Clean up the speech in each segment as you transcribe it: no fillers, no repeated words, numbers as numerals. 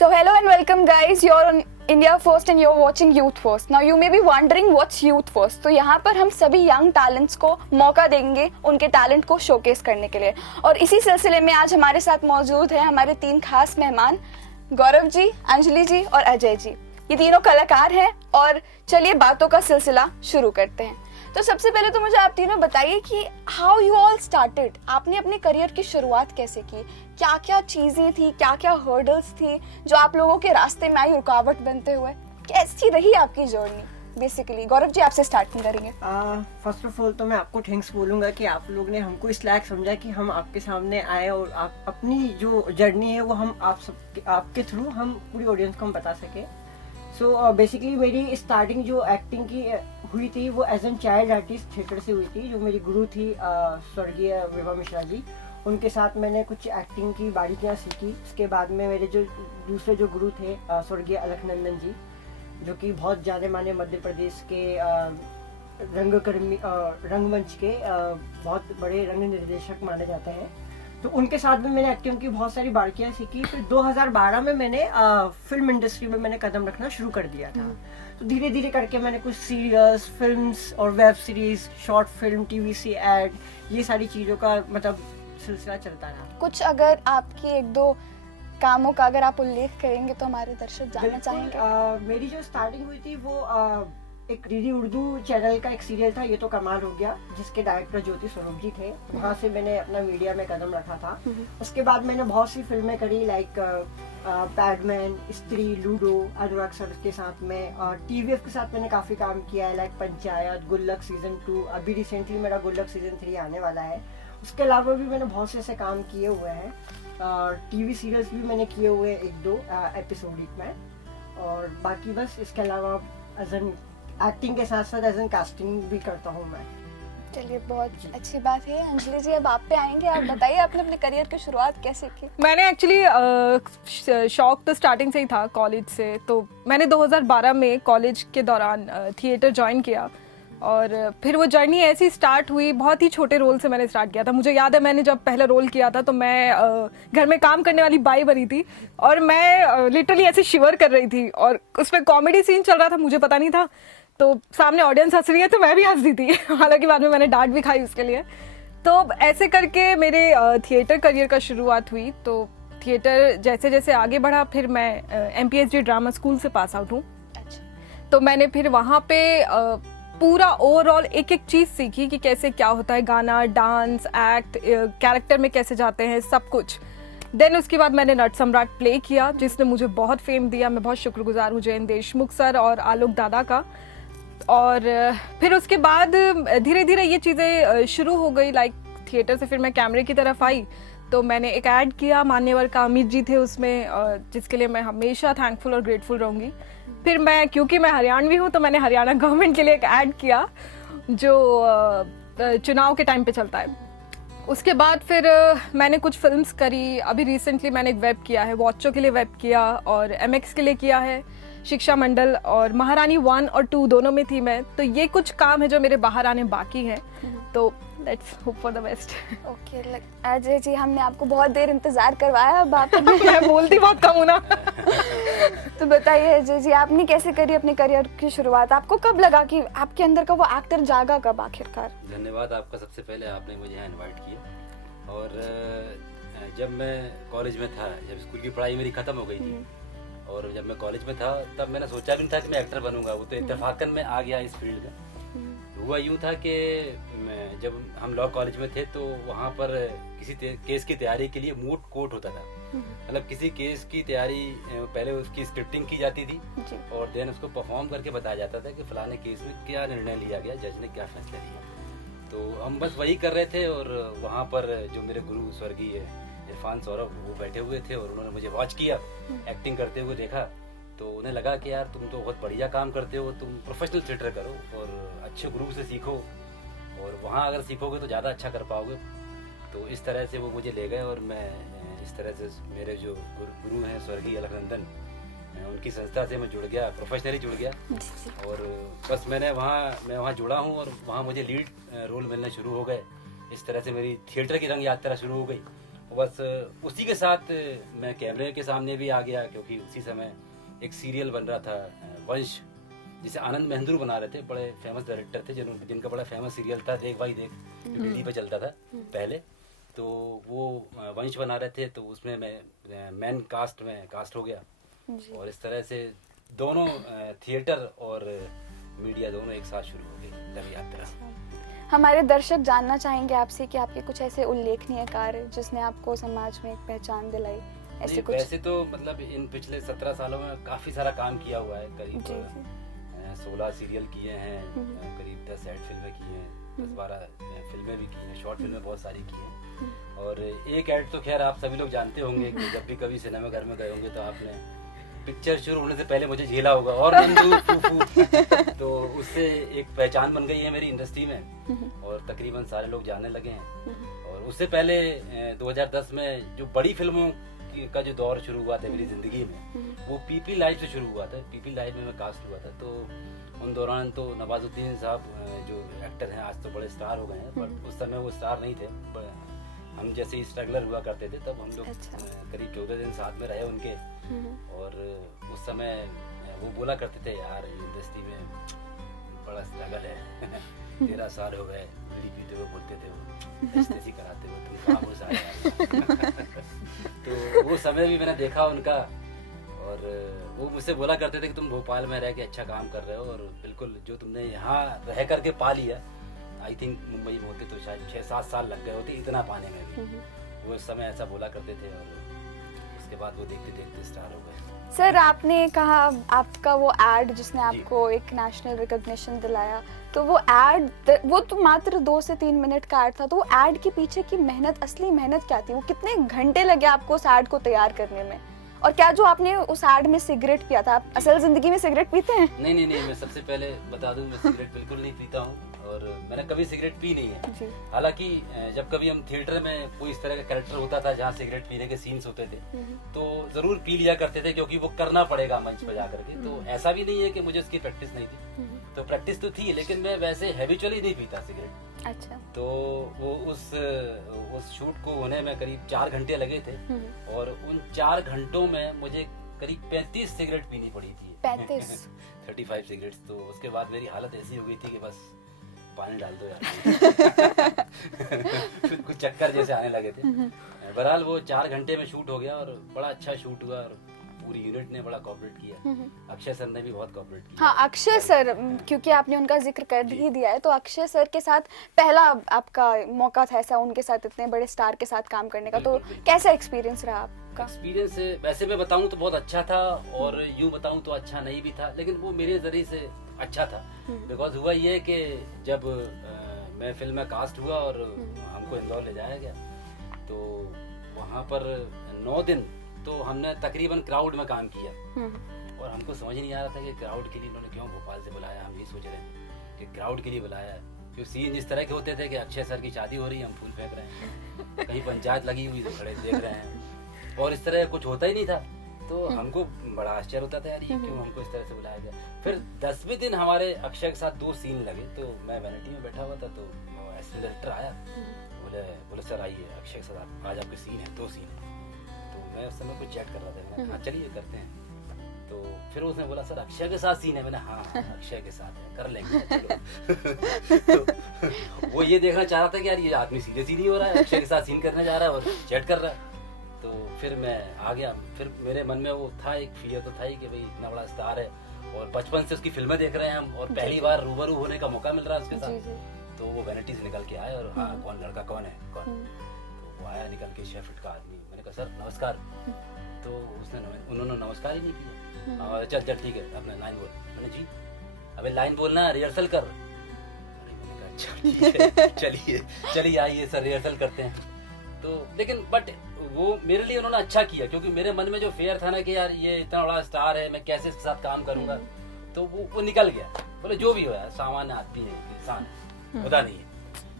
So hello and welcome guys, you're on India First and you're watching Youth First. Now you may be wondering what's Youth First. तो यहाँ पर हम सभी young talents को मौका देंगे उनके टैलेंट को शोकेस करने के लिए, और इसी सिलसिले में आज हमारे साथ मौजूद है हमारे तीन खास मेहमान गौरव जी, अंजलि जी और अजय जी। ये तीनों कलाकार हैं और चलिए बातों का सिलसिला शुरू करते हैं। तो सबसे पहले तो मुझे आप तीनों बताइए कि हाउ यू ऑल स्टार्टेड, आपने अपने करियर की शुरुआत कैसे की, क्या क्या चीजें थी, क्या क्या हर्डल्स थी जो आप लोगों के रास्ते में आई रुकावट बनते हुए, कैसी रही आपकी जर्नी बेसिकली। गौरव जी आपसे स्टार्टिंग करेंगे। फर्स्ट ऑफ ऑल तो मैं आपको थैंक्स बोलूंगा कि आप लोग ने हमको इस लायक समझा कि हम आपके सामने आए और आप अपनी जो जर्नी है वो हम आपके थ्रू हम पूरी ऑडियंस को हम बता सके। सो बेसिकली मेरी स्टार्टिंग जो एक्टिंग की हुई थी वो as an child artist theatre से हुई थी। जो मेरी गुरु थी स्वर्गीय विभा मिश्रा जी, उनके साथ मैंने कुछ एक्टिंग की बारीकियाँ सीखी। उसके बाद में मेरे जो दूसरे जो गुरु थे स्वर्गीय अलखनंदन जी, जो कि बहुत जाने माने मध्य प्रदेश के रंगमंच के बहुत बड़े रंग निर्देशक माने जाते हैं। तो उनके साथ में मैंने एक्टिंग की बहुत सारी बारीकियाँ सीखी। फिर 2012 में मैंने फिल्म इंडस्ट्री में मैंने कदम रखना शुरू कर दिया था। तो धीरे धीरे करके मैंने कुछ सीरियल्स, फिल्म्स और web series, short film, TVC ad, ये सारी चीज़ों का मतलब सिलसिला चलता रहा। कुछ अगर आपकी एक दो कामों का अगर आप उल्लेख करेंगे तो हमारे दर्शक जानना चाहेंगे। मेरी जो स्टार्टिंग हुई थी वो एक डीडी उर्दू चैनल का एक सीरियल था, ये तो कमाल हो गया, जिसके डायरेक्टर ज्योति स्वरूप जी थे। वहाँ से मैंने अपना मीडिया में कदम रखा था। उसके बाद मैंने बहुत सी फिल्में करी, लाइक पैडमैन, स्त्री, लूडो, अनुराग सर के साथ में, और टीवीएफ के साथ मैंने काफ़ी काम किया है, लाइक पंचायत, गुल्लक सीजन 2, अभी रिसेंटली मेरा गुल्लक सीजन 3 आने वाला है। उसके अलावा भी मैंने बहुत से ऐसे काम किए हुए हैं, और टीवी सीरियल्स भी मैंने किए हुए एक दो एपिसोडिक में, और बाकी बस इसके अलावा एज एन एक्टिंग के साथ साथ एज एन कास्टिंग भी करता हूँ मैं। चलिए बहुत अच्छी बात है। अंजलि जी अब आप पे आएंगे, आप बताइए आपने अपने करियर की शुरुआत कैसे की। मैंने एक्चुअली शौक तो स्टार्टिंग से ही था कॉलेज से। तो मैंने 2012 में कॉलेज के दौरान थिएटर ज्वाइन किया, और फिर वो जर्नी ऐसी स्टार्ट हुई। बहुत ही छोटे रोल से मैंने स्टार्ट किया था। मुझे याद है मैंने जब पहला रोल किया था तो मैं घर में काम करने वाली बाई बनी थी, और मैं लिटरली ऐसे शिवर कर रही थी, और उसमें कॉमेडी सीन चल रहा था, मुझे पता नहीं था। तो सामने ऑडियंस हंस रही है तो मैं भी हंस दी थी हालांकि बाद में मैंने डांट भी खाई उसके लिए। तो ऐसे करके मेरे थिएटर करियर का शुरुआत हुई। तो थिएटर जैसे जैसे आगे बढ़ा, फिर मैं MPSG ड्रामा स्कूल से पास आउट हूँ। तो मैंने फिर वहाँ पे पूरा ओवरऑल एक एक चीज़ सीखी कि कैसे क्या होता है, गाना, डांस, एक्ट, कैरेक्टर में कैसे जाते हैं, सब कुछ। देन उसके बाद मैंने नट सम्राट प्ले किया, जिसने मुझे बहुत फेम दिया। मैं बहुत शुक्रगुजार हूँ जयंत देशमुख सर और आलोक दादा का। और फिर उसके बाद धीरे धीरे ये चीज़ें शुरू हो गई। लाइक थिएटर से फिर मैं कैमरे की तरफ आई, तो मैंने एक ऐड किया, मान्यवर का अमित जी थे उसमें, जिसके लिए मैं हमेशा थैंकफुल और ग्रेटफुल रहूँगी। फिर मैं, क्योंकि मैं हरियाणवी हूँ, तो मैंने हरियाणा गवर्नमेंट के लिए एक ऐड किया जो चुनाव के टाइम पे चलता है। उसके बाद फिर मैंने कुछ फिल्म्स करी। अभी रिसेंटली मैंने एक वेब किया है, वॉचो के लिए वेब किया, और MX के लिए किया है, शिक्षा मंडल, और महारानी 1 और 2 दोनों में थी मैं। तो ये कुछ काम है जो मेरे बाहर आने बाकी हैं। तो let's hope for the best. Okay Ajay ji, हमने आपको बहुत देर इंतजार करवाया, अब आप मैं बोलती बहुत कम हूँ ना। तो बताइए अजय जी, आपने कैसे करी अपने करियर की शुरुआत? आपको कब लगा कि आपके अंदर का वो एक्टर जागा कब आखिरकार? धन्यवाद आपका, सबसे पहले आपने मुझे यहाँ इनवाइट किया। और जब मैं कॉलेज में था, जब स्कूल की पढ़ाई मेरी ख़त्म हो गई थी, और जब मैं कॉलेज में था तब मैंने सोचा भी नहीं था कि मैं एक्टर बनूंगा। वो तो इत्तेफाकन में आ गया इस फील्ड में। हुआ यूँ था कि जब हम लॉ कॉलेज में थे तो वहाँ पर किसी केस की तैयारी के लिए मूट कोर्ट होता था। मतलब किसी केस की तैयारी, पहले उसकी स्क्रिप्टिंग की जाती थी और देन उसको परफॉर्म करके बताया जाता था कि फलाने केस में क्या निर्णय लिया गया, जज ने क्या फैसला लिया। तो हम बस वही कर रहे थे, और वहाँ पर जो मेरे गुरु स्वर्गीय इरफान सौरभ, वो बैठे हुए थे, और उन्होंने मुझे वॉच किया एक्टिंग करते हुए देखा। तो उन्हें लगा कि यार तुम तो बहुत बढ़िया काम करते हो, तुम प्रोफेशनल थिएटर करो और अच्छे गुरु से सीखो, और वहाँ अगर सीखोगे तो ज़्यादा अच्छा कर पाओगे। तो इस तरह से वो मुझे ले गए, और मैं इस तरह से मेरे जो गुरु हैं स्वर्गीय अलखनंदन, उनकी संस्था से मैं जुड़ गया, प्रोफेशनली जुड़ गया। और बस मैं वहाँ जुड़ा हूँ, और वहाँ मुझे लीड रोल मिलने शुरू हो गए। इस तरह से मेरी थिएटर की रंग यात्रा शुरू हो गई। बस उसी के साथ मैं कैमरे के सामने भी आ गया, क्योंकि उसी समय एक सीरियल बन रहा था वंश, जिसे आनंद महेंद्रू बना रहे थे, बड़े फेमस डायरेक्टर थे जिनका बड़ा फेमस सीरियल था देख भाई देख, जो डीडी पे चलता था पहले। तो वो वंश बना रहे थे, तो उसमें मैं मेन कास्ट में कास्ट हो गया। जी। और इस तरह से दोनों थिएटर और मीडिया दोनों एक साथ शुरू हो गई लव यात्रा। हमारे दर्शक जानना चाहेंगे आपसे कि आपके कुछ ऐसे उल्लेखनीय कार्य जिसने आपको समाज में एक पहचान दिलाई, ऐसे नहीं, कुछ? वैसे तो मतलब इन पिछले 17 सालों में काफी सारा काम किया हुआ है। करीब जी, जी। 16 सीरियल किए हैं, करीब 10 एड फिल्में की हैं, 10-12 फिल्में भी की हैं, शॉर्ट फिल्में बहुत सारी की हैं। और एक ऐड तो खैर आप सभी लोग जानते होंगे कि जब भी कभी सिनेमा घर में गए होंगे तो आपने पिक्चर शुरू होने से पहले मुझे झेला होगा, और नंदू फूफू। तो उससे एक पहचान बन गई है मेरी इंडस्ट्री में, और तकरीबन सारे लोग जानने लगे हैं। और उससे पहले 2010 में जो बड़ी फिल्मों का जो दौर शुरू हुआ था मेरी जिंदगी में, वो पीपी लाइव से शुरू हुआ था। पीपी लाइव में मैं कास्ट हुआ था, तो उन दौरान तो नवाजुद्दीन साहब जो एक्टर हैं आज तो बड़े स्टार हो गए हैं, बट उस समय वो स्टार नहीं थे। हम जैसे ही स्ट्रगलर हुआ करते थे तब हम लोग करीब 14 दिन साथ में रहे उनके। और उस समय वो बोला करते थे, यार इंडस्ट्री में बड़ा स्ट्रगल है 13 साल हो गए, बीड़ी पीते हुए बोलते थे वो, एनेस्थीसी कराते हुए, तुम कहाँ घुस आए। तो वो समय भी मैंने देखा उनका, और वो मुझसे बोला करते थे कि तुम भोपाल में रह के अच्छा काम कर रहे हो, और बिल्कुल जो तुमने यहाँ रह करके पा लिया, आई थिंक मुंबई में होते तो शायद 6-7 साल लग गए होते इतना पाने में भी। वो उस समय ऐसा बोला करते थे, और उसके बाद वो देखते देखते स्टार हो गए। सर, आपने कहा आपका वो एड जिसने आपको एक नेशनल रिकॉग्निशन दिलाया, तो वो एड, वो तो मात्र 2 से 3 मिनट का एड था, तो वो एड के पीछे की मेहनत, असली मेहनत क्या थी? वो कितने घंटे लगे आपको उस एड को तैयार करने में? और क्या जो आपने उस एड में सिगरेट पिया था, आप असल जिंदगी में सिगरेट पीते हैं? नहीं, मैं सबसे पहले बता दूं, मैं सिगरेट बिल्कुल नहीं पीता हूँ, और मैंने कभी सिगरेट पी नहीं है। हालांकि जब कभी हम थिएटर में कोई इस तरह का कैरेक्टर होता था जहाँ सिगरेट पीने के सीन्स होते थे, तो जरूर पी लिया करते थे, क्योंकि वो करना पड़ेगा मंच पर जाकर के। तो ऐसा भी नहीं है कि मुझे उसकी प्रैक्टिस नहीं थी, तो प्रैक्टिस तो थी, लेकिन मैं वैसे हैबिचुअली नहीं पीता सिगरेट। अच्छा। तो वो उस शूट को होने में करीब 4 घंटे लगे थे, और उन 4 घंटों में मुझे करीब 35 सिगरेट पीनी पड़ी थी। 35? 35 सिगरेट्स। तो उसके बाद मेरी हालत ऐसी हो गई थी कि बस पानी डाल दो यार। फिर कुछ चक्कर जैसे आने लगे थे। बहरहाल वो 4 घंटे में शूट हो गया, और बड़ा अच्छा शूट हुआ, और पूरी यूनिट ने बड़ा कोऑपरेट किया। अक्षय सर ने भी बहुत कोऑपरेट किया। हाँ, अक्षय सर, क्योंकि आपने उनका जिक्र कर ही दिया है, तो अक्षय सर के साथ पहला आपका मौका था ऐसा उनके साथ इतने बड़े स्टार के साथ काम करने का, तो कैसा एक्सपीरियंस रहा आपका? एक्सपीरियंस वैसे मैं बताऊं तो बहुत अच्छा था, और यूं बताऊं तो अच्छा नहीं भी था, लेकिन वो मेरे जरिए से अच्छा था। बिकॉज हुआ ये कि जब मैं फिल्म में कास्ट हुआ और हमको इंदौर ले जाया गया, तो वहाँ पर 9 दिन तो हमने तकरीबन क्राउड में काम किया, और हमको समझ नहीं आ रहा था कि क्राउड के लिए उन्होंने क्यों भोपाल से बुलाया। हम ये सोच रहे थे कि क्राउड के लिए बुलाया है, क्योंकि सीन जिस तरह के होते थे कि अक्षय सर की शादी हो रही है, हम फूल फेंक रहे हैं, कहीं पंचायत लगी हुई तो खड़े देख रहे हैं, और इस तरह कुछ होता ही नहीं था। तो हमको बड़ा आश्चर्य होता था, यार ये क्यों हमको इस तरह से बुलाया गया। फिर 10वें दिन हमारे अक्षय के साथ 2 सीन लगे, तो मैं वैनिटी में बैठा हुआ था, तो एसिस्टेंट डायरेक्टर आया, बोले सर आइए, अक्षय के साथ आज आपके सीन है, 2 सीन है। तो मैं उस समय कुछ चैट कर रहा था, मैंने कहा चलिए करते हैं। तो फिर उसने बोला सर अक्षय के साथ सीन है, मैंने हाँ अक्षय के साथ है, कर लेंगे चलो। तो वो ये देखना चाह रहा था कि यार ये आदमी सीरियस ही नहीं हो रहा है, अक्षय के साथ सीन करने जा रहा है और चैट कर रहा है। तो फिर मैं आ गया। फिर मेरे मन में वो था, एक फियर तो था ही कि भाई इतना बड़ा स्टार है, और बचपन से उसकी फिल्में देख रहे हैं हम, और पहली बार रूबरू होने का मौका मिल रहा है उसके साथ। तो वो वैनिटी से निकल के आया, और हाँ कौन लड़का कौन है कौन, तो वो आया निकल के, शेफिट का आदमी। मैंने कहा सर नमस्कार, तो उन्होंने नमस्कार ही नहीं किया। चल ठीक है, अपना लाइन बोल। मैंने जी अबे लाइन बोलना, रिहर्सल कर। मैंने कहा अच्छा ठीक है, चलिए आइए सर रिहर्सल करते हैं। तो लेकिन बट वो मेरे लिए उन्होंने अच्छा किया, क्योंकि मेरे मन में जो फेयर था ना कि यार ये इतना बड़ा स्टार है, मैं कैसे इसके साथ काम करूंगा, तो वो निकल गया। बोले जो भी हो यार, सामान्य आदमी है, इंसान खुदा नहीं है,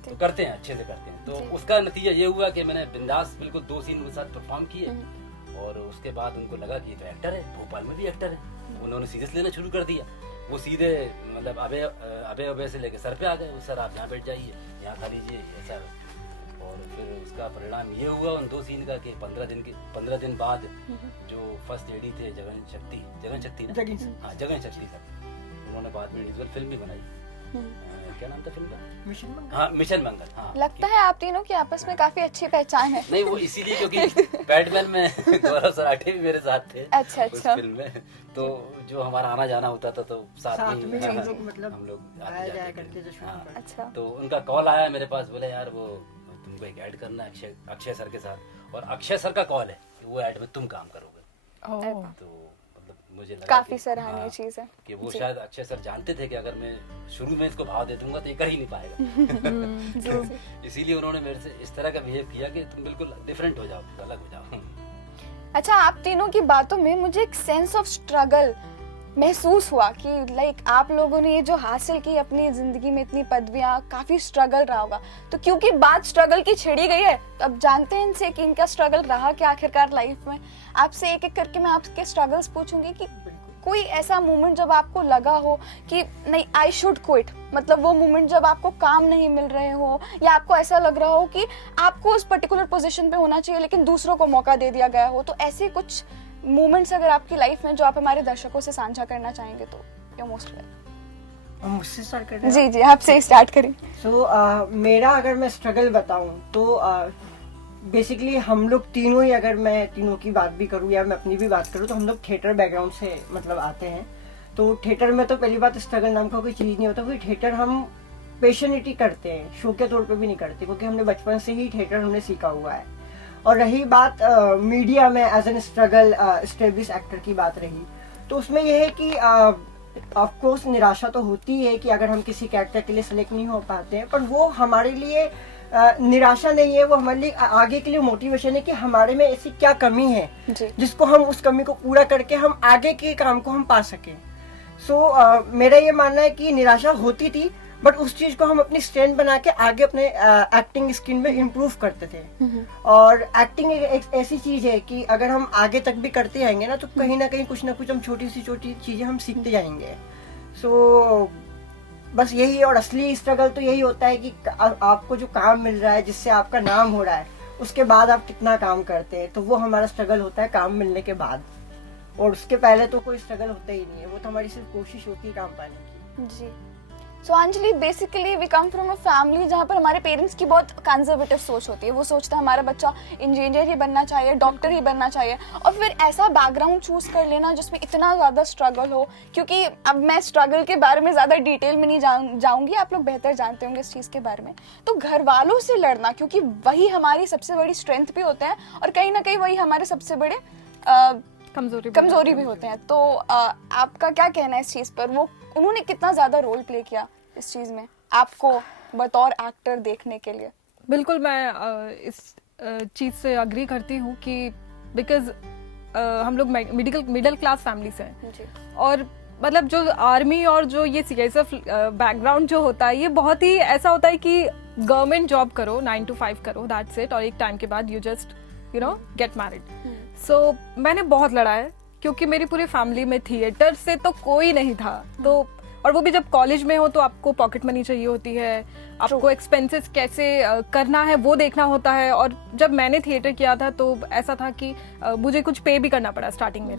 तो करते हैं, अच्छे से करते हैं। तो उसका नतीजा ये हुआ कि मैंने बिंदास बिल्कुल 2 सीन उनके साथ परफॉर्म किए, और उसके बाद उनको लगा कि तो एक्टर है, भोपाल में भी एक्टर है। उन्होंने सीरियस लेना शुरू कर दिया। वो सीधे मतलब अबे से लेके सर पे आ गए, सर आप यहाँ बैठ जाइए, यहाँ खा लीजिए, ऐसा। और फिर उसका परिणाम ये हुआ उन 2 सीन का कि 15 दिन बाद जो फर्स्ट लेडी थे जगन शक्ति ना? हाँ, जगन शक्ति सर, उन्होंने बाद में इंडिविजुअल फिल्म भी बनाई। क्या नाम था फिल्म का? हाँ, मिशन मंगल। हाँ, लगता है आप तीनों की आपस में काफी अच्छी पहचान है। नहीं वो इसीलिए क्योंकि बैटमैन में गौरव सराठे भी मेरे साथ थे। अच्छा उस फिल्म में, तो जो हमारा आना जाना होता था तो साथ में हम लोग मतलब हम लोग आया आते जाया जाते करते थे। हाँ। अच्छा। तो उनका कॉल आया मेरे पास, बोले यार वो तुमको एक ऐड करना है अक्षय सर के साथ, और अक्षय सर का कॉल है कि वो ऐड में तुम काम करोगे। तो मतलब मुझे लगा काफी कि- सराहनीय हाँ, चीज है कि वो जी। शायद अक्षय सर जानते थे कि अगर मैं शुरू में इसको भाव दे दूंगा तो ये कर ही नहीं पाएगा। जी। इसीलिए उन्होंने मेरे से इस तरह का बिहेव किया कि तुम बिल्कुल डिफरेंट हो जाओ, अलग हो जाओ। अच्छा, आप तीनों की बातों में मुझे एक सेंस ऑफ स्ट्रगल महसूस हुआ कि लाइक आप लोगों ने ये जो हासिल की अपनी जिंदगी में इतनी पदवियां, काफी स्ट्रगल रहा होगा। तो क्योंकि बात स्ट्रगल की छिड़ी गई है, अब जानते हैं इनसे कि इनका स्ट्रगल रहा क्या आखिरकार लाइफ में। आपसे एक एक करके मैं आपके स्ट्रगल्स पूछूंगी कि कोई ऐसा मोमेंट जब आपको लगा हो कि नहीं आई शुड क्विट, मतलब वो मोमेंट जब आपको काम नहीं मिल रहे हो, या आपको ऐसा लग रहा हो कि आपको उस पर्टिकुलर पोजीशन पे होना चाहिए लेकिन दूसरों को मौका दे दिया गया हो। तो ऐसे कुछ मोमेंट्स अगर आपकी लाइफ में जो आप हमारे दर्शकों से साझा करना चाहेंगे तो यू मोस्ट वेलकम। मुझसे स्टार्ट कर रहे हैं? जी जी, आपसे ही स्टार्ट करें। सो मेरा अगर मैं स्ट्रगल बताऊं तो बेसिकली हम लोग तीनों ही, अगर मैं तीनों की बात भी करूं या मैं अपनी भी बात करूं, तो हम लोग थिएटर बैकग्राउंड से मतलब आते हैं। तो थिएटर में तो पहली बात स्ट्रगल नाम का कोई चीज़ नहीं होता, क्योंकि थिएटर हम पेशनेटी करते हैं, शो के तौर पे भी नहीं करते, क्योंकि हमने बचपन से ही थिएटर हमने सीखा हुआ है। और रही बात मीडिया में as an struggle establish actor की बात रही, तो उसमें यह है कि ऑफ कोर्स निराशा तो होती है कि अगर हम किसी कैरेक्टर के लिए सिलेक्ट नहीं हो पाते हैं, पर वो हमारे लिए निराशा नहीं है, वो हमारे लिए आगे के लिए मोटिवेशन है कि हमारे में ऐसी क्या कमी है जी। जिसको हम उस कमी को पूरा करके हम आगे के काम को हम पा सकें। सो मेरा ये मानना है कि निराशा होती थी, बट उस चीज को हम अपनी स्ट्रेंथ बना के आगे अपने एक्टिंग स्किल में इम्प्रूव करते थे। और एक्टिंग एक ऐसी चीज है कि अगर हम आगे तक भी करते जाएंगे ना, तो कहीं ना कहीं कुछ ना कुछ हम छोटी चीजें हम सीखते जाएंगे। सो बस यही, और असली स्ट्रगल तो यही होता है कि आपको जो काम मिल रहा है, जिससे आपका नाम हो रहा है, उसके बाद आप कितना काम करते हैं, तो वो हमारा स्ट्रगल होता है काम मिलने के बाद। और उसके पहले तो कोई स्ट्रगल होता ही नहीं है, वो तो हमारी सिर्फ कोशिश होती है काम पाने की। जी। So Anjali, basically we come from a family जहाँ पर हमारे पेरेंट्स की बहुत कंजर्वेटिव सोच होती है। वो सोचता है हमारा बच्चा इंजीनियर ही बनना चाहिए, डॉक्टर ही बनना चाहिए, और फिर ऐसा बैकग्राउंड चूज कर लेना जिसमें इतना ज़्यादा स्ट्रगल हो। क्योंकि अब मैं स्ट्रगल के बारे में ज़्यादा डिटेल में नहीं जाऊँगी, आप लोग बेहतर जानते होंगे इस चीज़ के बारे में। तो घर वालों से लड़ना, क्योंकि वही हमारी सबसे बड़ी स्ट्रेंथ भी होते हैं, और कहीं ना कहीं वही हमारे सबसे बड़े कमजोरी भी होते हैं। तो आपका क्या कहना है इस चीज़ पर? वो उन्होंने कितना ज्यादा रोल प्ले किया इस चीज में आपको बतौर एक्टर देखने के लिए? बिल्कुल, मैं इस चीज़ से अग्री करती हूँ कि बिकॉज हम लोग मिडिल क्लास फैमिली से हैं, और मतलब जो आर्मी और जो ये CSF बैकग्राउंड जो होता है, ये बहुत ही ऐसा होता है कि गवर्नमेंट जॉब करो, 9 to 5 करो, दैट्स इट, और एक टाइम के बाद यू जस्ट गेट मैरिड। सो मैंने बहुत लड़ा है, क्योंकि मेरी पूरी फैमिली में थिएटर से तो कोई नहीं था। तो और वो भी जब कॉलेज में हो तो आपको पॉकेट मनी चाहिए होती है, आपको एक्सपेंसेस कैसे करना है वो देखना होता है। और जब मैंने थिएटर किया था तो ऐसा था कि मुझे कुछ पे भी करना पड़ा स्टार्टिंग में।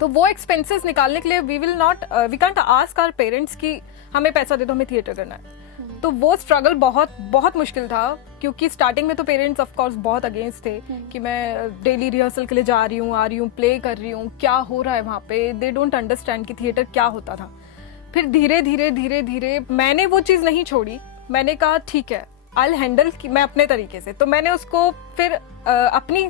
तो वो एक्सपेंसेस निकालने के लिए we can't ask our parents कि हमें पैसा दे दो, हमें थिएटर करना है। तो वो स्ट्रगल बहुत बहुत मुश्किल था, क्योंकि स्टार्टिंग में तो पेरेंट्स ऑफ कोर्स बहुत अगेंस्ट थे कि मैं डेली रिहर्सल के लिए जा रही हूँ, आ रही हूँ, प्ले कर रही हूँ, क्या हो रहा है वहाँ पे। दे डोंट अंडरस्टैंड कि थिएटर क्या होता था। फिर धीरे धीरे मैंने वो चीज़ नहीं छोड़ी। मैंने कहा ठीक है, आई विल हैंडल मैं अपने तरीके से। तो मैंने उसको फिर अपनी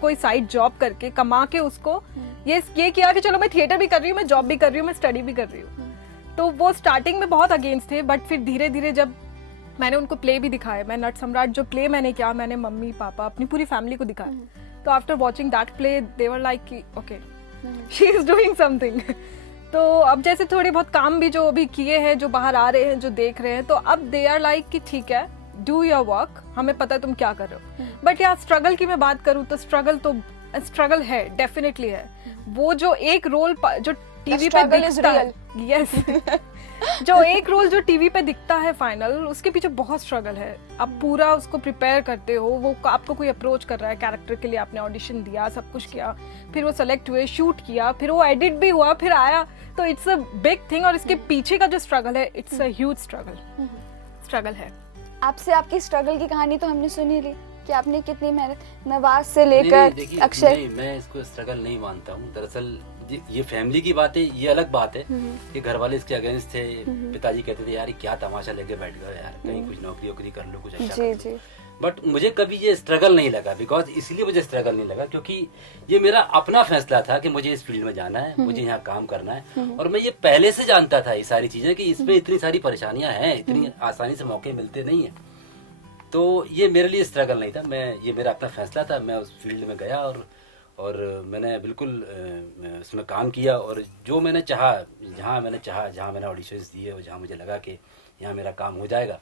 कोई साइड जॉब करके कमा के उसको ये किया कि चलो मैं थिएटर भी कर रही हूँ, मैं जॉब भी कर रही हूँ, मैं स्टडी भी कर रही हूँ। तो वो स्टार्टिंग में बहुत अगेंस्ट थे, बट फिर धीरे धीरे जब मैंने उनको प्ले भी दिखाया, मैं नट सम्राट जो प्ले मैंने किया, मैंने मम्मी पापा अपनी पूरी फैमिली को दिखाया। तो after watching that play they were like कि okay, she is doing something. तो अब जैसे थोड़े बहुत काम भी जो अभी किए हैं, जो बाहर आ रहे हैं, जो देख रहे हैं, तो अब दे आर लाइक कि ठीक है, डू योर वर्क, हमें पता है तुम क्या कर रहे हो। बट यार स्ट्रगल की मैं बात करूँ तो स्ट्रगल है, डेफिनेटली है। वो जो एक रोल जो टीवी पे struggle is दिखता है, यस जो एक रोल जो टीवी पे दिखता है फाइनल, उसके पीछे बहुत स्ट्रगल है। आप पूरा उसको प्रिपेयर करते हो, वो आपको कोई अप्रोच कर रहा है कैरेक्टर के लिए, आपने ऑडिशन दिया, सब कुछ किया, फिर वो सेलेक्ट हुए, शूट किया, फिर वो एडिट भी हुआ, फिर आया, तो इट्स अ बिग थिंग। और इसके पीछे का जो स्ट्रगल है, इट्स अ ह्यूज स्ट्रगल है। आपसे आपकी स्ट्रगल की कहानी तो हमने सुनी ली कि आपने कितनी मेहनत, नवाज से नहीं, लेकर देखिए, अक्षय। नहीं, मैं इसको स्ट्रगल नहीं मानता हूँ। दरअसल ये फैमिली की बात है, ये अलग बात है कि घर वाले इसके अगेंस्ट थे। पिताजी कहते थे यार ये क्या तमाशा लेके बैठ गए यार, कहीं कुछ नौकरी वोकरी कर लो, कुछ अच्छा जी कर लो। जी। बट मुझे कभी ये स्ट्रगल नहीं लगा, बिकॉज इसलिए मुझे स्ट्रगल नहीं लगा क्योंकि ये मेरा अपना फैसला था कि मुझे इस फील्ड में जाना है, मुझे यहाँ काम करना है। और मैं ये पहले से जानता था ये सारी चीजें कि इसमें इतनी सारी परेशानियां हैं, इतनी आसानी से मौके मिलते नहीं है। तो ये मेरे लिए स्ट्रगल नहीं था, ये मेरा अपना फैसला था। मैं उस फील्ड में गया और मैंने बिल्कुल उसमें काम किया, और जो मैंने चाहा, जहाँ मैंने ऑडिशंस दिए और जहाँ मुझे लगा कि यहाँ मेरा काम हो जाएगा,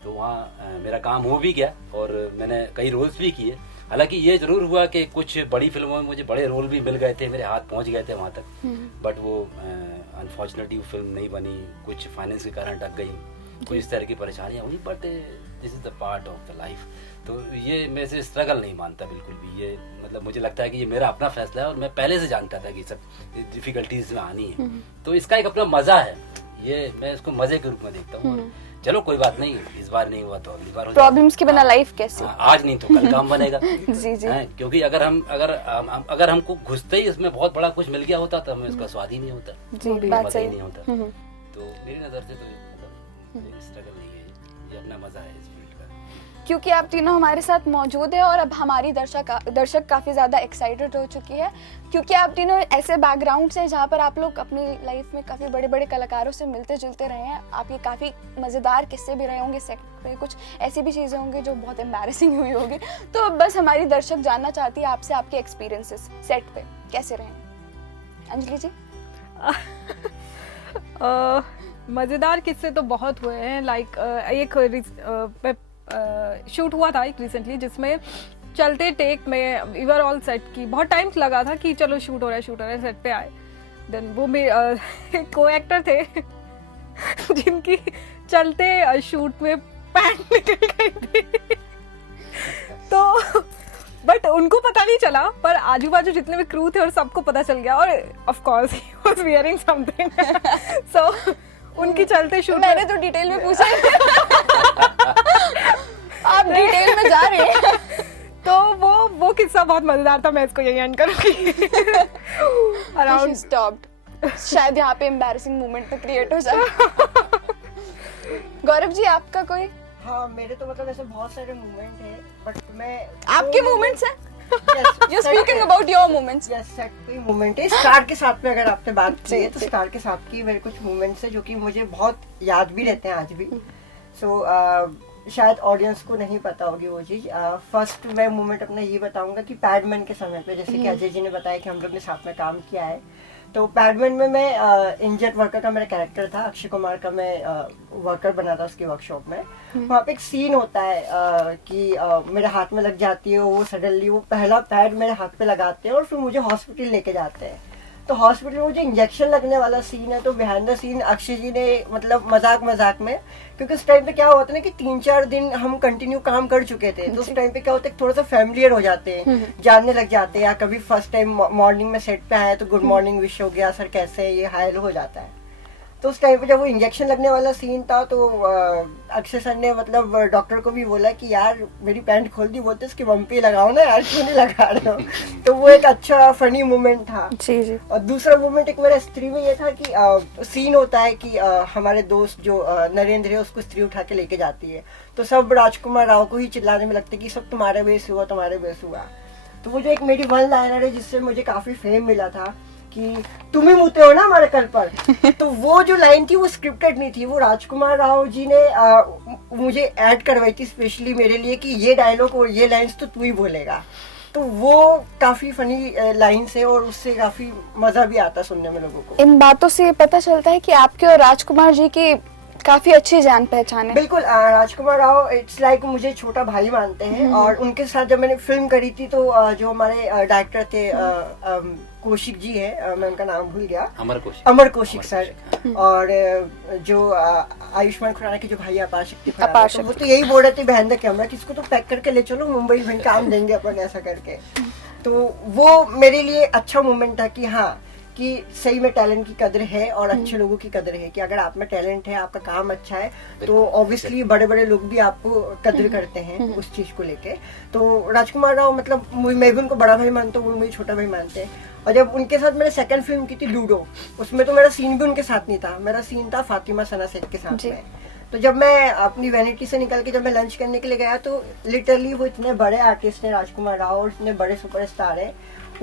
तो वहाँ मेरा काम हो भी गया और मैंने कई रोल्स भी किए। हालांकि ये जरूर हुआ कि कुछ बड़ी फिल्मों में मुझे बड़े रोल भी मिल गए थे, मेरे हाथ पहुँच गए थे वहाँ तक, बट वो अनफॉर्चुनेटली फिल्म नहीं बनी, कुछ फाइनेंस के कारण अटक गई, कुछ इस तरह की परेशानियाँ हुई। But this is the part of the life. तो ये मैं से स्ट्रगल नहीं मानता बिल्कुल भी। ये मतलब मुझे लगता है कि ये मेरा अपना फैसला है और मैं पहले से जानता था कि सब डिफिकल्टीज में आनी है, तो इसका एक अपना मजा है। ये मैं इसको मजे के रूप में देखता हूँ। और चलो कोई बात नहीं, इस बार नहीं हुआ तो अगली बार हो जाएगा। प्रॉब्लम्स के बिना लाइफ कैसे? आज नहीं तो कल काम बनेगा। जी जी। क्योंकि अगर हमको घुसते ही इसमें बहुत बड़ा कुछ मिल गया होता तो हमें उसका स्वाद ही नहीं होता, जी, बात मजा सही। ही नहीं होता। तो मेरी नजर से तो मतलब स्ट्रगल नहीं है, ये अपना मजा है इस फील्ड का। क्योंकि आप तीनों हमारे साथ मौजूद है और अब हमारी दर्शक काफ़ी ज़्यादा एक्साइटेड हो चुकी है, क्योंकि आप तीनों ऐसे बैकग्राउंड से जहाँ पर आप लोग अपनी लाइफ में काफ़ी बड़े बड़े कलाकारों से मिलते जुलते रहे हैं। आपके काफ़ी मज़ेदार किस्से भी रहे होंगे सेट पे, कुछ ऐसी भी चीज़ें होंगी जो बहुत एम्बैरेसिंग हुई होगी। तो बस हमारी दर्शक जानना चाहती है आपसे आपके एक्सपीरियंसेस सेट पे कैसे रहे। अंजलि जी। मज़ेदार किस्से तो बहुत हुए हैं। लाइक एक शूट हुआ था एक रिसेंटली, जिसमें चलते टेक में वी वर ऑल सेट की बहुत टाइम लगा था कि चलो शूट हो रहा है, सेट पे आए। देन वो मेरे को एक्टर थे जिनकी चलते शूट में पैंट निकल गई थी तो बट उनको पता नहीं चला, पर आजू बाजू जितने भी क्रू थे और सबको पता चल गया, और of course he was wearing something. So उनकी चलते शूट मैंने तो डिटेल में पूछा आप डिटेल में जा रहे हैं। तो वो किस्सा बहुत मजेदार था, मैं इसको यही एंड करूंगी। She stopped. शायद यहाँ पे एम्बैरेसिंग मोमेंट तो क्रिएट हो जाए। गौरव जी आपका कोई? हाँ, मेरे तो मतलब ऐसे बहुत सारे मूवमेंट है, बट मैं आपके मोमेंट्स हैं? Yes, You're speaking about your moments. Yes, set पे मूवमेंट है। स्टार के साथ में अगर आपने बात की है तो जी। स्टार के साथ की मेरे कुछ मूवमेंट्स है जो कि मुझे बहुत याद भी रहते हैं आज भी। सो शायद ऑडियंस को नहीं पता होगी वो चीज़। फर्स्ट मैं मूवमेंट अपना ये बताऊंगा कि पैडमैन के समय पे, जैसे कि अजय जी ने बताया कि हम लोग ने साथ में काम किया है, तो पैडमैन में मैं इंजर्ड वर्कर का मेरा कैरेक्टर था, अक्षय कुमार का मैं वर्कर बना था उसकी वर्कशॉप में। वहाँ पे एक सीन होता है कि मेरे हाथ में लग जाती है वो, सडनली वो पहला पैड मेरे हाथ पे लगाते हैं और फिर मुझे हॉस्पिटल लेके जाते हैं। तो हॉस्पिटल में मुझे इंजेक्शन लगने वाला सीन है, तो बिहाइंड द सीन अक्षय जी ने मतलब मजाक में, क्योंकि उस टाइम पे क्या होता है ना कि 3-4 दिन हम कंटिन्यू काम कर चुके थे, तो उस टाइम पे क्या होता है थोड़ा सा फैमिलियर हो जाते हैं, जानने लग जाते हैं। या कभी फर्स्ट टाइम मॉर्निंग में सेट पे आया तो गुड मॉर्निंग विश हो गया, सर कैसे है, ये हायल हो जाता है। तो उस टाइम पे जब वो इंजेक्शन लगने वाला सीन था तो अक्षय सर ने मतलब डॉक्टर को भी बोला कि यार मेरी पैंट खोल दी, बोलते उसकी बम पे लगाओ ना यार, क्यों नहीं लगा रहे हो। तो वो एक अच्छा फनी मोमेंट था। जी जी। और दूसरा मोमेंट एक मेरा स्त्री में ये था कि सीन होता है कि हमारे दोस्त जो नरेंद्र है उसको स्त्री उठा के लेके जाती है, तो सब राजकुमार राव को ही चिल्लाने में लगते कि सब तुम्हारे बेस हुआ, तुम्हारे बेस हुआ। तो वो जो एक मेरी वन लाइनर है जिससे मुझे काफी फेम मिला था कि तुम ही मुते हो ना हमारे कल पर, तो वो जो लाइन थी वो स्क्रिप्टेड नहीं थी, वो राजकुमार राव जी ने मुझे ऐड करवाई थी स्पेशली मेरे लिए कि ये डायलॉग और ये लाइंस तो तू ही बोलेगा। तो वो काफी फनी लाइंस है और उससे काफी मजा भी आता सुनने में लोगों को। इन बातों से ये पता चलता है कि आपके और राजकुमार जी की काफी अच्छी जान पहचान है। बिल्कुल राजकुमार राव इट्स लाइक मुझे छोटा भाई मानते हैं। और उनके साथ जब मैंने फिल्म करी थी तो जो हमारे डायरेक्टर थे कौशिक जी है, मैं उनका नाम भूल गया, अमर कौशिक सर, और जो आयुष्मान खुराना के जो भाई अपार शक्ति खुराना, तो वो तो यही बोल रहे थे बहन द कैमरा कि इसको तो पैक करके ले चलो मुंबई में, काम देंगे अपन ऐसा करके। तो वो मेरे लिए अच्छा मोमेंट था कि हाँ कि सही में टैलेंट की कदर है और अच्छे लोगों की कदर है, कि अगर आप में टैलेंट है, आपका काम अच्छा है, तो ऑब्वियसली बड़े बड़े लोग भी आपको कदर करते हैं उस चीज को लेके। तो राजकुमार राव मतलब मैं भी उनको बड़ा भाई मानता हूँ, वो मुझे छोटा भाई मानते हैं। और जब उनके साथ मैंने सेकंड फिल्म की थी लूडो, उसमें तो मेरा सीन भी उनके साथ नहीं था, मेरा सीन था फातिमा सना सेठ के साथ में। तो जब मैं अपनी वैनिटी से निकल के जब मैं लंच करने के लिए गया तो लिटरली वो इतने बड़े आर्टिस्ट हैं राजकुमार राव और इतने बड़े सुपरस्टार है,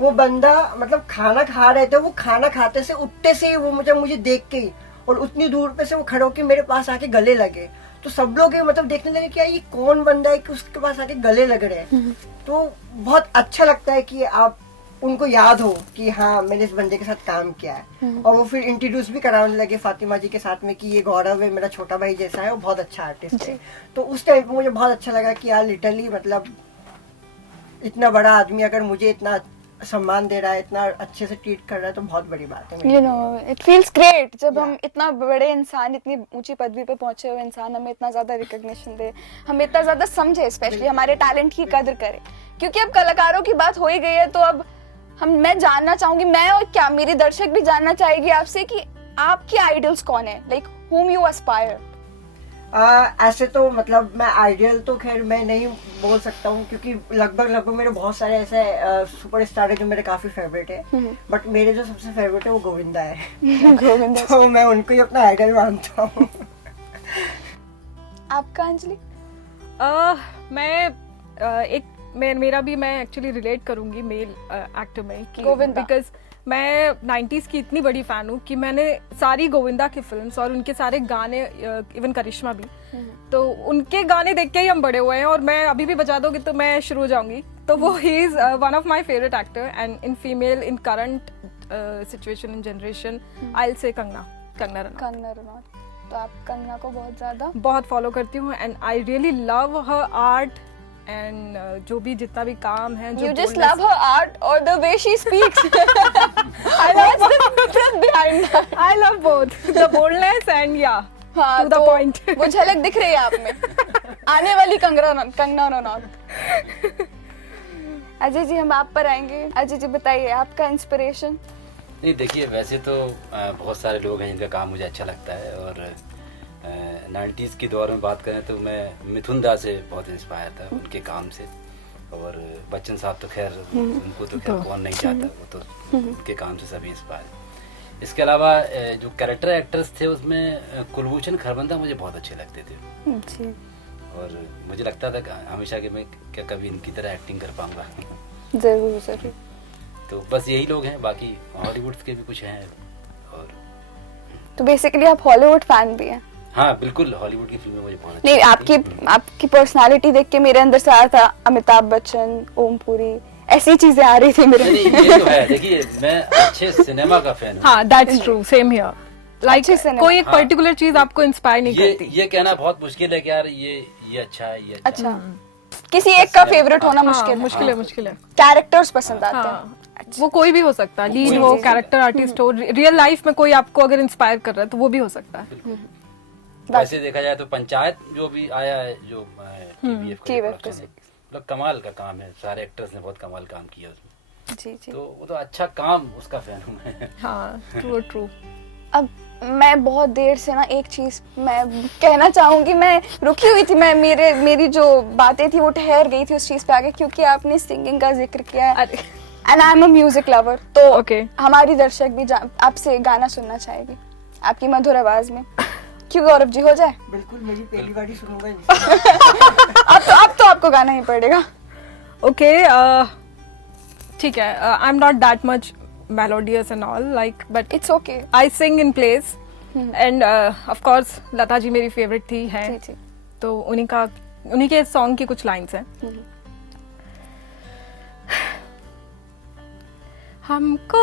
वो बंदा मतलब खाना खा रहे थे, वो खाना खाते से उठते से ही वो मुझे देख के ही और उतनी दूर पे से वो खड़े होके मेरे पास आके गले लगे। तो सब लोग ये मतलब देखने लगे कि ये कौन बंदा है कि उसके पास आके गले लग रहे हैं। तो बहुत अच्छा लगता है कि आप उनको याद हो कि हाँ मैंने इस बंदे के साथ काम किया है। और वो फिर इंट्रोड्यूस भी कराने लगे फातिमा जी के साथ में कि ये गौरव है, मेरा छोटा भाई जैसा है, वो बहुत अच्छा आर्टिस्ट है। तो उस टाइम पे मुझे बहुत अच्छा लगा कि यार लिटरली मतलब इतना बड़ा आदमी अगर मुझे इतना सम्मान दे रहा है, इतना अच्छे से ट्रीट कर रहा है, तो बहुत बड़ी बात है। You know it feels great जब हम इतना बड़े इंसान, इतनी ऊंची पदवी पे पहुंचे हुए इंसान हमें इतना ज्यादा रिकॉग्निशन दे, हमें इतना ज्यादा समझे, स्पेशली हमारे टैलेंट की कदर करे। क्योंकि अब कलाकारों की बात हो ही गई है, तो अब मैं जानना चाहूंगी, मैं और क्या मेरी दर्शक भी जानना चाहेगी आपसे कि आपके आइडल्स कौन है, लाइक whom you aspire? ऐसे तो मतलब मैं आइडियल तो खैर मैं नहीं बोल सकता हूँ, क्योंकि लगभग मेरे बहुत सारे ऐसे सुपरस्टार है जो मेरे काफी फेवरेट है, बट मेरे जो सबसे फेवरेट है वो गोविंदा है। गोविंदा तो मैं उनको ही अपना आइडल मानता हूँ। आपका अंजलि? मेरा भी मैं एक्चुअली रिलेट करूंगी मेल एक्टर में कि गोविंदा, बिकॉज मैं 90s की इतनी बड़ी फैन हूँ कि मैंने सारी गोविंदा की फिल्म्स और उनके सारे गाने, इवन करिश्मा भी, तो उनके गाने देख के ही हम बड़े हुए हैं। और मैं अभी भी बजा दोगे तो मैं शुरू हो जाऊंगी। तो वो he is one of my favourite actor and in female in current situation in generation I will say Kangana Ranaut. तो आप कंगना को बहुत फॉलो करती हूँ and I really love her art and जो भी जितना भी काम है, जो you just love her art or the way she speaks? I love behind that. I love both the boldness and to the point. वो झलक दिख रही है आप में, आने वाली कंगना रनौत। अजय जी हम आप पर आएंगे। अजय जी बताइए आपका इंस्पिरेशन। नहीं देखिए, वैसे तो बहुत सारे लोग हैं जिनका काम मुझे अच्छा लगता है, और 90s के दौर में बात करें तो मैं मिथुन दा से बहुत इंस्पायर था उनके काम से, और बच्चन साहब तो खैर उनको तो खैर कौन नहीं चाहता, वो तो उनके काम से सभी इंस्पायर। इसके अलावा जो कैरेक्टर एक्टर्स थे उसमें कुलभूषण खरबंदा मुझे बहुत अच्छे लगते थे, और मुझे लगता था हमेशा कि मैं क्या कभी इनकी तरह एक्टिंग कर पाऊंगा। जरूर। तो बस यही लोग हैं, बाकी हॉलीवुड के भी कुछ हैं। और तो बेसिकली आप हॉलीवुड फैन भी हैं? हाँ बिल्कुल, हॉलीवुड की फिल्में मुझे बहुत नहीं, आपकी पर्सनालिटी देख के मेरे अंदर से आ रहा था अमिताभ बच्चन, ओम पुरी, ऐसी चीजें आ रही थी मेरे। ये तो है, देखिए मैं अच्छे सिनेमा का फैन हूँ। हाँ, that's true, same here. Like कोई एक पर्टिकुलर चीज आपको इंस्पायर नहीं करती। ये कहना बहुत मुश्किल है कि यार ये अच्छा है, ये अच्छा है। किसी एक का फेवरेट होना मुश्किल है। कैरेक्टर्स पसंद आते हैं। वो कोई भी हो सकता है, लीड हो, कैरेक्टर आर्टिस्ट हो, रियल लाइफ में कोई आपको अगर इंस्पायर कर रहा है तो वो भी हो सकता है। वैसे देखा जाए तो पंचायत जो भी आया है, जो TVF मतलब कमाल का काम है, सारे एक्टर्स ने बहुत कमाल काम किया उसमें। जी। तो वो तो अच्छा काम, उसका फैन हूँ मैं। हाँ, ट्रू। अब मैं बहुत देर से ना एक चीज मैं कहना चाहूंगी, मैं रुकी हुई थी, मेरी जो बातें थी वो ठहर गई थी उस चीज पे आगे, क्योंकि आपने सिंगिंग का जिक्र किया है and I am a music lover. तो हमारी दर्शक भी आपसे गाना सुनना चाहेगी आपकी मधुर आवाज में। क्यों गौरव जी, हो जाए? बिल्कुल, मेरी पहली बार ही सुनूंगा। अब तो आपको गाना ही पड़ेगा। ओके, ठीक है। I am not that much melodious and all, like, but it's okay. I sing in plays and of course Lata ji मेरी favorite थी है, तो उन्हीं के song की कुछ lines हैं। हमको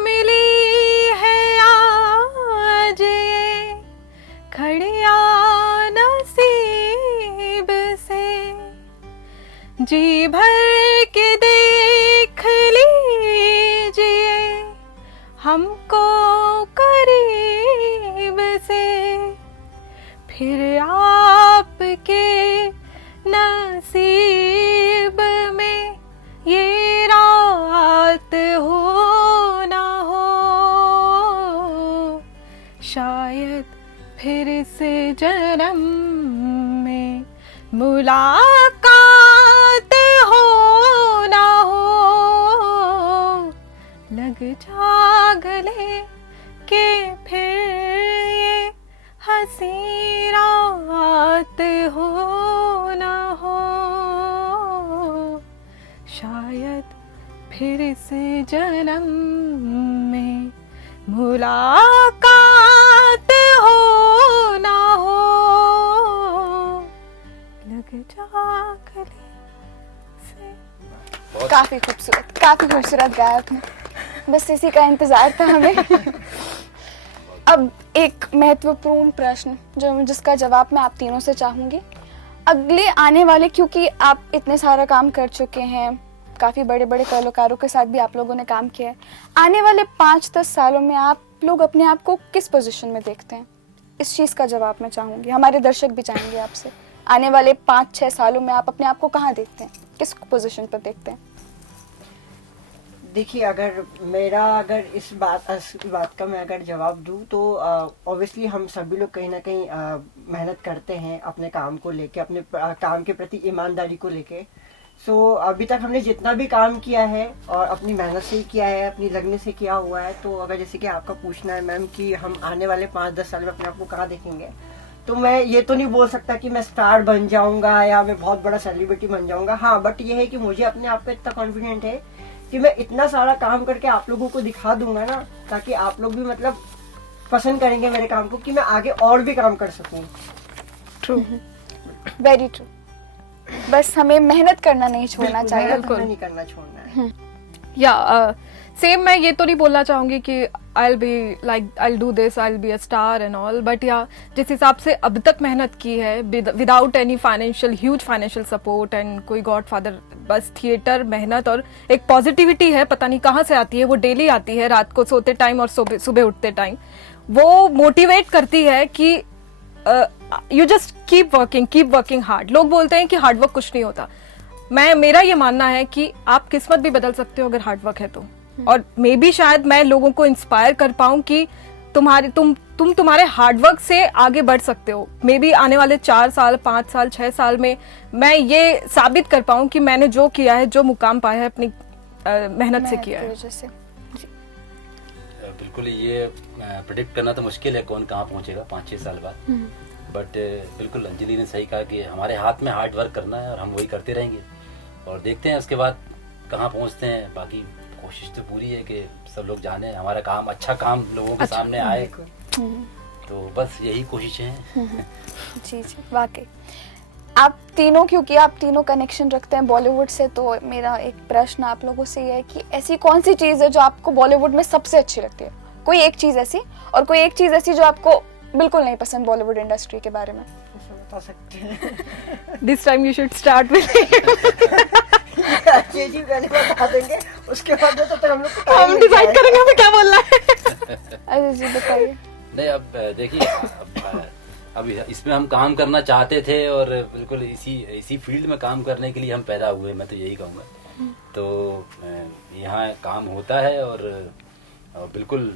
मिली है आज ये खड़ी जी भर के देख लीजिए हमको करीब से, फिर आपके नसीब में ये रात हो ना हो, शायद फिर से जन्म में मुलाकात हो ना हो, लग जा गले के फिर ये हंसी रात हो ना हो, शायद फिर से जन्म में मुलाकात हो ना हो, लग जा गले से। काफी खूबसूरत गाया आपने, बस इसी का इंतजार था हमें। अब एक महत्वपूर्ण प्रश्न जिसका जवाब मैं आप तीनों से चाहूंगी। अगले आने वाले, क्योंकि आप इतने सारा काम कर चुके हैं, काफ़ी बड़े बड़े कलाकारों के साथ भी आप लोगों ने काम किया है, आने वाले 5-10 सालों में आप लोग अपने आप को किस पोजीशन में देखते हैं? इस चीज़ का जवाब मैं चाहूँगी, हमारे दर्शक भी चाहेंगे आपसे। आने वाले 5-6 सालों में आप अपने आप को कहाँ देखते हैं, किस पोजीशन पर देखते हैं? देखिए, अगर इस बात का मैं अगर जवाब दूं तो ऑब्वियसली हम सभी लोग कहीं ना कहीं मेहनत करते हैं अपने काम को लेके, अपने काम के प्रति ईमानदारी को लेके। सो अभी तक हमने जितना भी काम किया है और अपनी मेहनत से ही किया है, अपनी लगने से किया हुआ है। तो अगर जैसे कि आपका पूछना है मैम कि हम आने वाले 5-10 साल में अपने आप को कहाँ देखेंगे, तो मैं ये तो नहीं बोल सकता कि मैं स्टार बन जाऊंगा या मैं बहुत बड़ा सेलिब्रिटी बन जाऊंगा। हाँ, बट ये है कि मुझे अपने आप पे इतना कॉन्फिडेंट है कि मैं इतना सारा काम करके आप लोगों को दिखा दूंगा ना, ताकि आप लोग भी मतलब पसंद करेंगे मेरे काम को, कि मैं आगे और भी काम कर सकूं। True, very true. बस हमें मेहनत करना नहीं छोड़ना चाहिए। बिल्कुल नहीं करना छोड़ना है। या सेम मैं ये तो नहीं बोलना चाहूंगी कि I'll do this, I'll be a star and all, but या जिस हिसाब से अब तक मेहनत की है without any huge financial support and कोई गॉड फादर, बस थिएटर, मेहनत और एक पॉजिटिविटी है, पता नहीं कहाँ से आती है, वो डेली आती है रात को सोते टाइम और सुबह उठते टाइम, वो मोटिवेट करती है कि you just keep working hard. लोग बोलते हैं कि हार्ड वर्क कुछ नहीं होता, मेरा ये मानना है कि आप किस्मत भी बदल सकते हो अगर हार्ड वर्क है तो। और मे बी शायद मैं लोगों को इंस्पायर कर पाऊं कि तुम्हारे हार्ड वर्क से आगे बढ़ सकते हो। मे बी आने वाले 4 साल, 5 साल, 6 साल में मैं ये साबित कर पाऊं कि मैंने जो किया है, जो मुकाम पाया है, अपनी मेहनत से किया है। बिल्कुल, ये प्रेडिक्ट करना तो मुश्किल है कौन कहाँ पहुंचेगा 5-6 साल बाद, बट बिल्कुल अंजलि ने सही कहा कि हमारे हाथ में हार्ड वर्क करना है और हम वही करते रहेंगे और देखते हैं उसके बाद कहाँ पहुंचते हैं। बाकी कोशिश तो पूरी है कि सब लोग जाने, हमारा काम, अच्छा काम लोगों के सामने आए, तो बस यही कोशिशें हैं। जी जी, वाकई आप तीनों, क्योंकि आप तीनों कनेक्शन रखते हैं बॉलीवुड से, तो मेरा एक प्रश्न आप लोगों से ये है कि ऐसी कौन सी चीज़ है जो आपको बॉलीवुड में सबसे अच्छी लगती है? कोई एक चीज़ ऐसी, और कोई एक चीज़ ऐसी जो आपको बिल्कुल नहीं पसंद बॉलीवुड इंडस्ट्री के बारे में? बता सकते हैं। This time you should start with ये जी पहले बता देंगे, उसके बाद तो हम लोग हम डिसाइड करेंगे हमें क्या बोलना है। अरे जी बताइए। नहीं, अब देखिए, अब इसमें हम काम करना चाहते थे और बिल्कुल इसी फील्ड में काम करने के लिए हम पैदा हुए, मैं तो यही कहूँगा। तो यहाँ काम होता है और बिल्कुल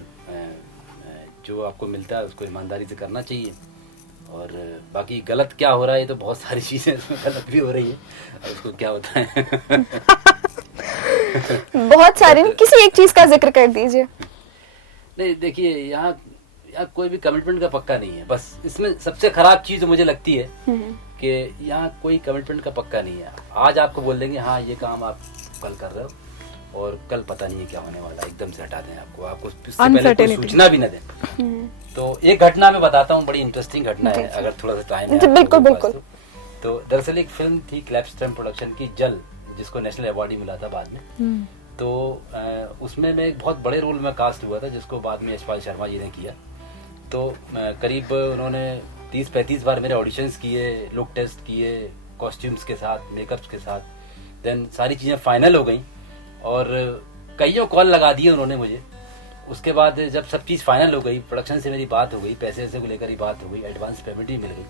जो आपको मिलता है उसको ईमानदारी से करना चाहिए। और बाकी गलत क्या हो रहा है, तो बहुत सारी चीजें इसमें गलत भी हो रही है, उसको क्या होता है। बहुत सारी, किसी एक चीज का जिक्र कर दीजिए। नहीं, देखिए, यहाँ कोई भी कमिटमेंट का पक्का नहीं है। बस इसमें सबसे खराब चीज मुझे लगती है कि यहाँ कोई कमिटमेंट का पक्का नहीं है। आज आपको बोल देंगे हाँ ये काम आप कल कर रहे हो, और कल पता नहीं है क्या होने वाला, एकदम से हटा दें आपको इससे पहले कोई सूचना भी न दें। तो एक घटना मैं बताता हूँ, बड़ी इंटरेस्टिंग घटना है, अगर थोड़ा सा टाइम है। बिल्कुल। तो दरअसल एक फिल्म थी क्लैपस्ट्रम प्रोडक्शन की, जल, जिसको नेशनल अवार्ड ही मिला था बाद में। तो उसमें मैं एक बहुत बड़े रोल में कास्ट हुआ था, जिसको बाद में यशपाल शर्मा जी ने किया। तो करीब उन्होंने 30-35 बार मेरे ऑडिशंस किए, लुक टेस्ट किए, कॉस्ट्यूम्स के साथ, मेकअप्स के साथ। देन सारी चीज़ें फाइनल हो गई और कईयों कॉल लगा दिए उन्होंने मुझे। उसके बाद जब सब चीज़ फाइनल हो गई, प्रोडक्शन से मेरी बात हो गई, पैसे वैसे को लेकर ही बात हो गई, एडवांस पेमेंट भी मिल गई,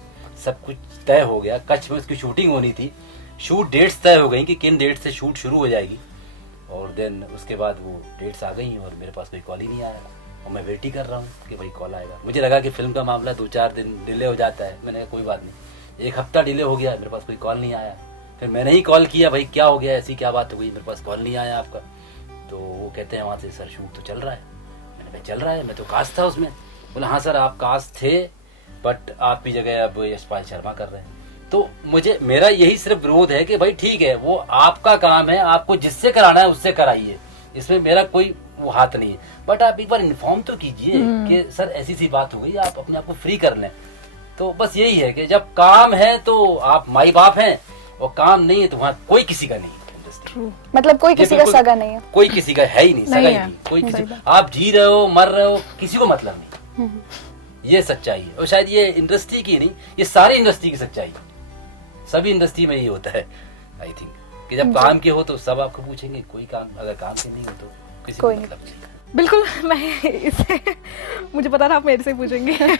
सब कुछ तय हो गया। कच्छ में उसकी शूटिंग होनी थी, शूट डेट्स तय हो गई कि किन डेट से शूट शुरू हो जाएगी। और देन उसके बाद वो डेट्स आ गई और मेरे पास कोई कॉल ही नहीं आया और मैं वेट ही कर रहा हूँ कि भाई कॉल आएगा। मुझे लगा कि फिल्म का मामला 2-4 दिन डिले हो जाता है, मैंने कहा कोई बात नहीं। 1 हफ्ता डिले हो गया, मेरे पास कोई कॉल नहीं आया। फिर मैंने ही कॉल किया, भाई क्या हो गया, ऐसी क्या बात हो गई, मेरे पास कॉल नहीं आया आपका। तो वो कहते हैं वहाँ से, सर शूट तो चल रहा है। मैंने कहा चल रहा है, मैं तो कास्ट था उसमें। बोला हाँ सर आप कास्ट थे, बट आपकी जगह अब यशपाल शर्मा कर रहे हैं। तो मुझे मेरा यही सिर्फ विरोध है कि भाई ठीक है, वो आपका काम है, आपको जिससे कराना है उससे कराइए, इसमें मेरा कोई वो हाथ नहीं है। बट आप एक बार इन्फॉर्म तो कीजिए कि सर ऐसी सी बात हो गई, आप अपने आप को फ्री कर लें। तो बस यही है कि जब काम है तो आप माई बाप हैं और काम नहीं है तो वहाँ कोई किसी का नहीं है। मतलब कोई किसी का सगा नहीं है, कोई किसी का है ही नहीं, सगा ही नहीं, कोई किसी, आप जी रहे हो मर रहे हो किसी को मतलब नहीं। ये सच्चाई है और शायद ये इंडस्ट्री की नहीं, ये सारी इंडस्ट्री की सच्चाई है। सभी इंडस्ट्री में ये होता है आई थिंक कि जब काम के हो तो सब आपको पूछेंगे, कोई काम अगर काम के नहीं हो तो किसी को मतलब नहीं। बिल्कुल, मैं इससे मुझे पता था आप मेरे से पूछेंगे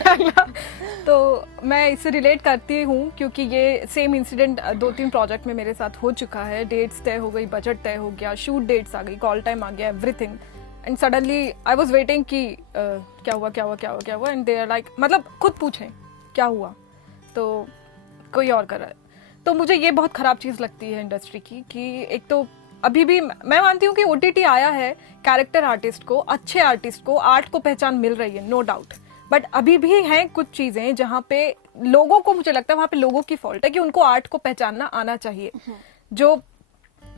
तो मैं इससे रिलेट करती हूँ क्योंकि ये सेम इंसिडेंट 2-3 प्रोजेक्ट में मेरे साथ हो चुका है। डेट्स तय हो गई, बजट तय हो गया, शूट डेट्स आ गई, कॉल टाइम आ गया, everything, and suddenly I was waiting कि क्या हुआ एंड दे आर लाइक, मतलब खुद पूछें क्या हुआ तो कोई और कर रहा है। तो मुझे ये बहुत ख़राब चीज़ लगती है इंडस्ट्री की कि एक तो अभी भी मैं मानती हूँ कि OTT आया है, कैरेक्टर आर्टिस्ट को, अच्छे आर्टिस्ट को, आर्ट को पहचान मिल रही है, नो डाउट, बट अभी भी हैं कुछ चीज़ें जहाँ पे लोगों को, मुझे लगता है वहाँ पे लोगों की फॉल्ट है कि उनको आर्ट को पहचानना आना चाहिए। जो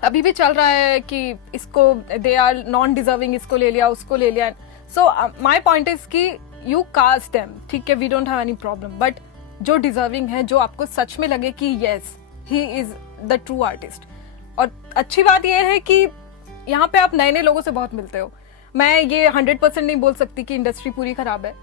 अभी भी चल रहा है कि इसको दे आर नॉन डिजर्विंग, इसको ले लिया, उसको ले लिया। सो माई पॉइंट इज कि यू कास्ट देम, ठीक है, we don't have any problem, but जो डिजर्विंग है, जो आपको सच में लगे कि yes he is the true artist. और अच्छी बात यह है कि यहाँ पे आप नए नए लोगों से बहुत मिलते हो। मैं ये 100% नहीं बोल सकती कि इंडस्ट्री पूरी खराब है,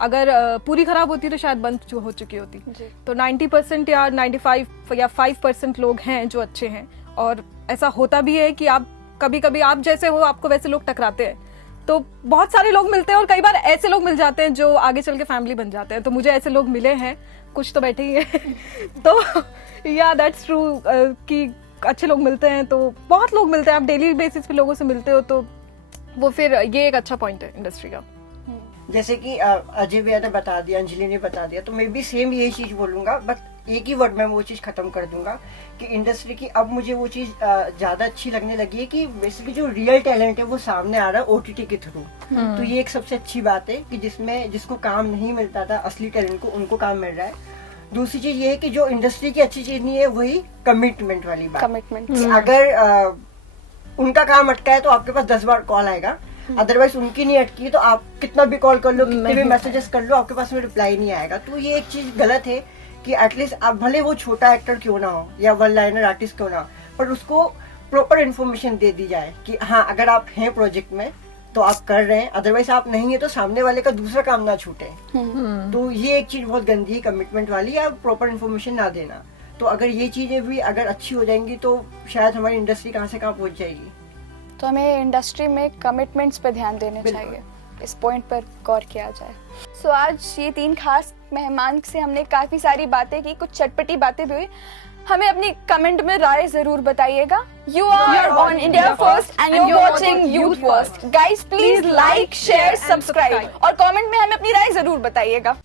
अगर पूरी खराब होती तो शायद बंद हो चुकी होती। तो 90% या 95 या 5% लोग हैं जो अच्छे हैं, और ऐसा होता भी है कि आप कभी कभी आप जैसे हो आपको वैसे लोग टकराते हैं, तो बहुत सारे लोग मिलते हैं और कई बार ऐसे लोग मिल जाते हैं जो आगे चल के फैमिली बन जाते हैं। तो मुझे ऐसे लोग मिले हैं, कुछ तो बैठे ही हैं तो या दैट्स ट्रू कि अच्छे लोग मिलते हैं, तो बहुत लोग मिलते हैं, आप डेली बेसिस पे लोगों से मिलते हो, तो वो फिर ये एक अच्छा पॉइंट है इंडस्ट्री का। जैसे कि अजय भैया ने बता दिया, अंजलि ने बता दिया, तो मैं भी सेम यही चीज बोलूंगा, बट एक ही वर्ड में वो चीज खत्म कर दूंगा कि इंडस्ट्री की अब मुझे वो चीज ज्यादा अच्छी लगने लगी है कि बेसिकली जो रियल टैलेंट है वो सामने आ रहा है OTT के थ्रू। तो ये एक सबसे अच्छी बात है कि जिसको काम नहीं मिलता था असली टैलेंट को, उनको काम मिल रहा है। दूसरी चीज ये है कि जो इंडस्ट्री की अच्छी चीज नहीं है वही कमिटमेंट वाली बात। कमिटमेंट, अगर उनका काम अटका है तो आपके पास 10 बार कॉल आएगा, अदरवाइज उनकी नहीं अटकी तो आप कितना भी कॉल कर लो, कितने भी मैसेजेस कर लो, आपके पास में रिप्लाई नहीं आएगा। तो ये एक चीज गलत है कि एटलीस्ट आप भले वो छोटा एक्टर क्यों ना हो या वन लाइनर आर्टिस्ट क्यों ना हो, पर उसको प्रॉपर इन्फॉर्मेशन दे दी जाए कि हाँ अगर आप हैं प्रोजेक्ट में तो आप कर रहे हैं, अदरवाइज आप नहीं है तो सामने वाले का दूसरा काम ना छूटे। तो ये एक चीज बहुत गंदी है कमिटमेंट वाली, या प्रॉपर इन्फॉर्मेशन ना देना। तो अगर ये चीजें भी अगर अच्छी हो जाएंगी तो शायद हमारी इंडस्ट्री कहाँ से कहाँ पहुंच जाएगी। तो हमें इंडस्ट्री में कमिटमेंट्स पे ध्यान देने चाहिए, इस पॉइंट पर गौर किया जाए। सो आज ये 3 खास मेहमान से हमने काफी सारी बातें की, कुछ चटपटी बातें भी हुई। हमें अपनी कमेंट में राय जरूर बताइएगा। You are on India first and you are watching youth first. Guys please like, share, subscribe और कमेंट में हमें अपनी राय जरूर बताइएगा।